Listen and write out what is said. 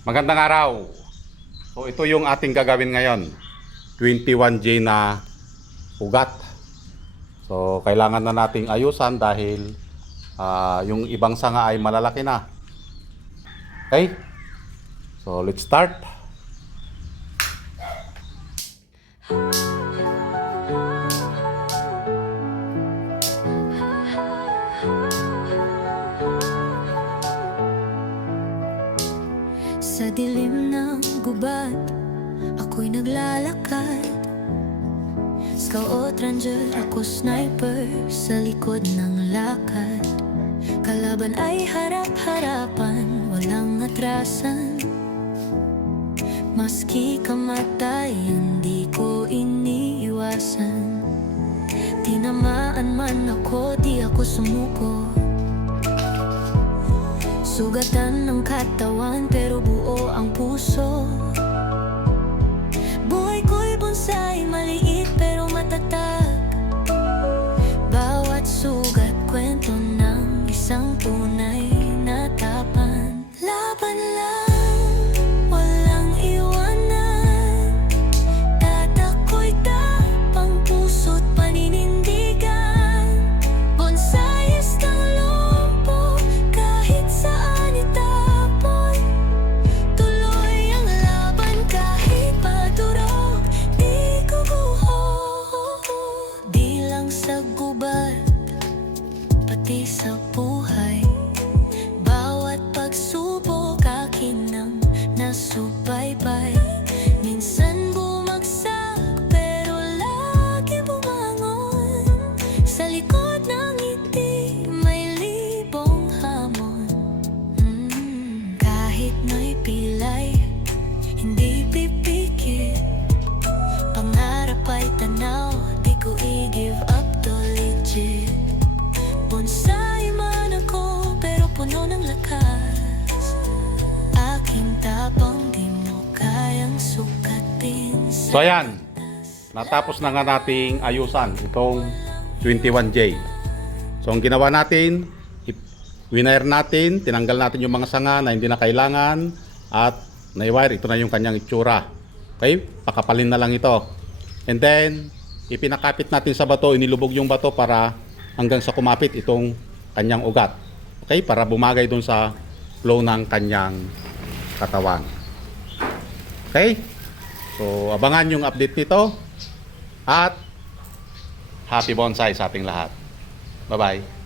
Magandang araw. So ito yung ating gagawin ngayon. 21J na ugat. So kailangan na nating ayusan dahil yung ibang sanga ay malalaki na. Okay? So let's start. Sa dilim ng gubat, ako'y naglalakad. Scout ranger, ako sniper, sa likod ng lakad. Kalaban ay harap-harapan, walang atrasan. Maski kamatay, hindi ko iniiwasan. Tinamaan man ako, di ako sumuko. Sugatan ng katawan pero buo ang puso. Buhay ko'y bonsai, maliit pero matatag. Bawat sugat kwento ng isang tunay na tapan. Laban lang, walang iwanan. Tatako'y tapang puso't paninindigan. Bonsai ng lumpo, kahit saan itapon. Tuloy ang laban kahit padurog, di guguho. Di lang sa gubat, pati sa buhay. Bawat pagsubok akin ang nasubaybay. Minsan bumagsak pero lagi bumangon. Sa likod ng ngiti may libong hamon. Kahit may pilay, hindi pipikit. Pangarap ay tanaw, di ko i-give up to legit. Bonsai man ako, pero puno ng lakas. Aking tapang di mo kayang sukatin. So ayan, natapos na nga nating ayusan itong 21J. So ang ginawa natin, winire natin, tinanggal natin yung mga sanga na hindi na kailangan at na-wire. Ito na yung kanyang itsura. Okay, pakapalin na lang ito. And then ipinakapit natin sa bato, inilubog yung bato para hanggang sa kumapit itong kanyang ugat. Okay, para bumagay dun sa flow ng kanyang katawan. Okay, so abangan yung update nito at happy bonsai sa ating lahat. Bye bye.